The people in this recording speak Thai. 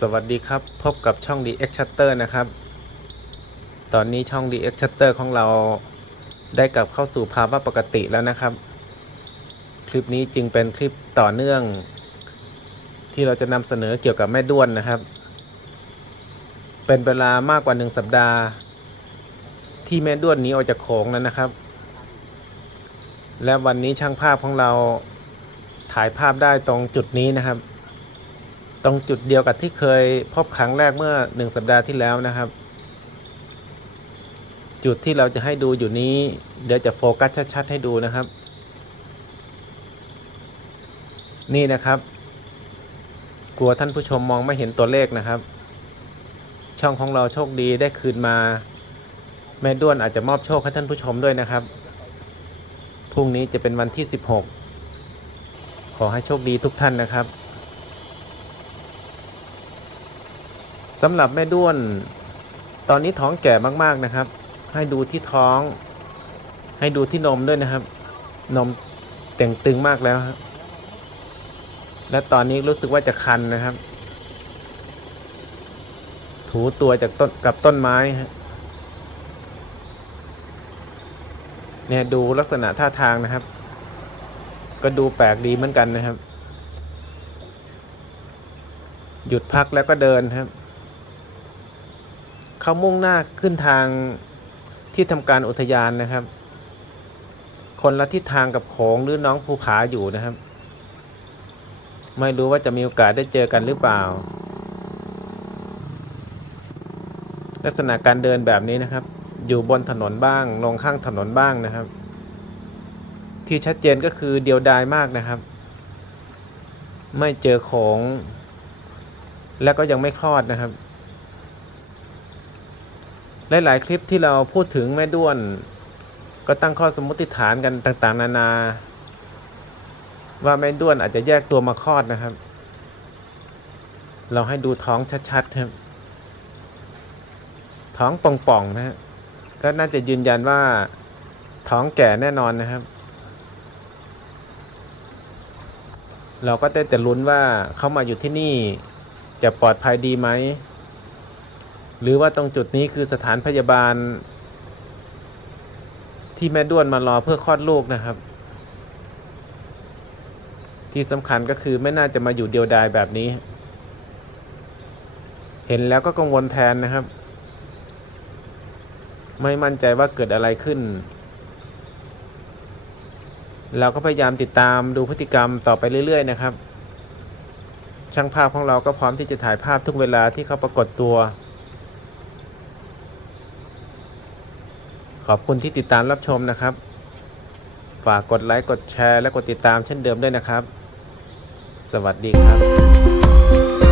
สวัสดีครับ พบกับช่อง DX Shutter นะครับ ตอนนี้ช่อง DX Shutter ของเราได้กลับเข้าสู่ภาวะปกติแล้วนะครับ คลิปนี้จึงเป็นคลิปต่อเนื่อง ที่เราจะนำเสนอเกี่ยวกับแม่ด้วนนะครับ เป็นเวลามากกว่าหนึ่งสัปดาห์ ที่แม่ด้วนหนี้ออกจากโขงแล้วนะครับ และวันนี้ช่างภาพของเราถ่ายภาพได้ตรงจุดนี้นะครับ ตรงจุดเดียวกับที่เคยพบครั้งแรกเมื่อหนึ่งสัปดาห์ที่แล้วนะครับ จุดที่เราจะให้ดูอยู่นี้ เดี๋ยวจะโฟกัสชัดๆให้ดูนะครับ นี่นะครับ กลัวท่านผู้ชมมองไม่เห็นตัวเลขนะครับ ช่องของเราโชคดีได้คืนมา แม่ด้วนอาจจะมอบโชคให้ท่านผู้ชมด้วยนะครับพรุ่งนี้จะเป็นวันที่ 16 ขอให้โชคดีทุกท่านนะครับ สำหรับแม่ด้วน ตอนนี้ท้องแก่มากๆนะครับ ให้ดูที่ท้อง ให้ดูที่นมด้วยนะครับ นมเต่งตึงมากแล้วครับและตอนนี้รู้สึกว่าจะคันนะครับ ถูตัวจากต้นกับต้นไม้ฮะเนี่ยดูลักษณะท่าทางนะครับ ก็ดูแปลกดีเหมือนกันนะครับ หยุดพักแล้วก็เดินครับ เขามุ่งหน้าขึ้นทางที่ทำการอุทยานนะครับ คนละทิศทางกับโขงหรือน้องภูผาอยู่นะครับ ไม่รู้ว่าจะมีโอกาสได้เจอกันหรือเปล่า ลักษณะการเดินแบบนี้นะครับ อยู่บนถนนบ้าง ลงข้างถนนบ้างนะครับ ที่ชัดเจนก็คือเดียวดายมากนะครับ ไม่เจอโขงแล้วก็ยังไม่คลอดนะครับ หลาย ๆ คลิปที่เราพูดถึงแม่ด้วน ก็ตั้งข้อสมมติฐานกันต่างๆ นานา ว่าแม่ด้วนอาจจะแยกตัวมาคลอดนะครับ เราให้ดูท้องชัด ๆ ครับ ท้องป่องๆนะฮะก็น่าจะยืนยันว่าท้องแก่แน่นอนนะครับ เราก็ได้แต่ลุ้นว่าเขามาอยู่ที่นี่จะปลอดภัยดีไหม หรือว่าตรงจุดนี้คือสถานพยาบาล ที่แม่ด้วนมารอเพื่อคลอดลูกนะครับ ที่สำคัญก็คือไม่น่าจะมาอยู่เดียวดายแบบนี้ เห็นแล้วก็กังวลแทนนะครับ ไม่มั่นใจว่าเกิดอะไรขึ้น เราก็พยายามติดตามดูพฤติกรรมต่อไปเรื่อย ๆ นะครับ ช่างภาพของเราก็พร้อมที่จะถ่ายภาพทุกเวลาที่เขาปรากฏตัว ขอบคุณที่ติดตามรับชมนะครับ ฝากกดไลค์กดแชร์และกดติดตามเช่นเดิมด้วยนะครับ สวัสดีครับ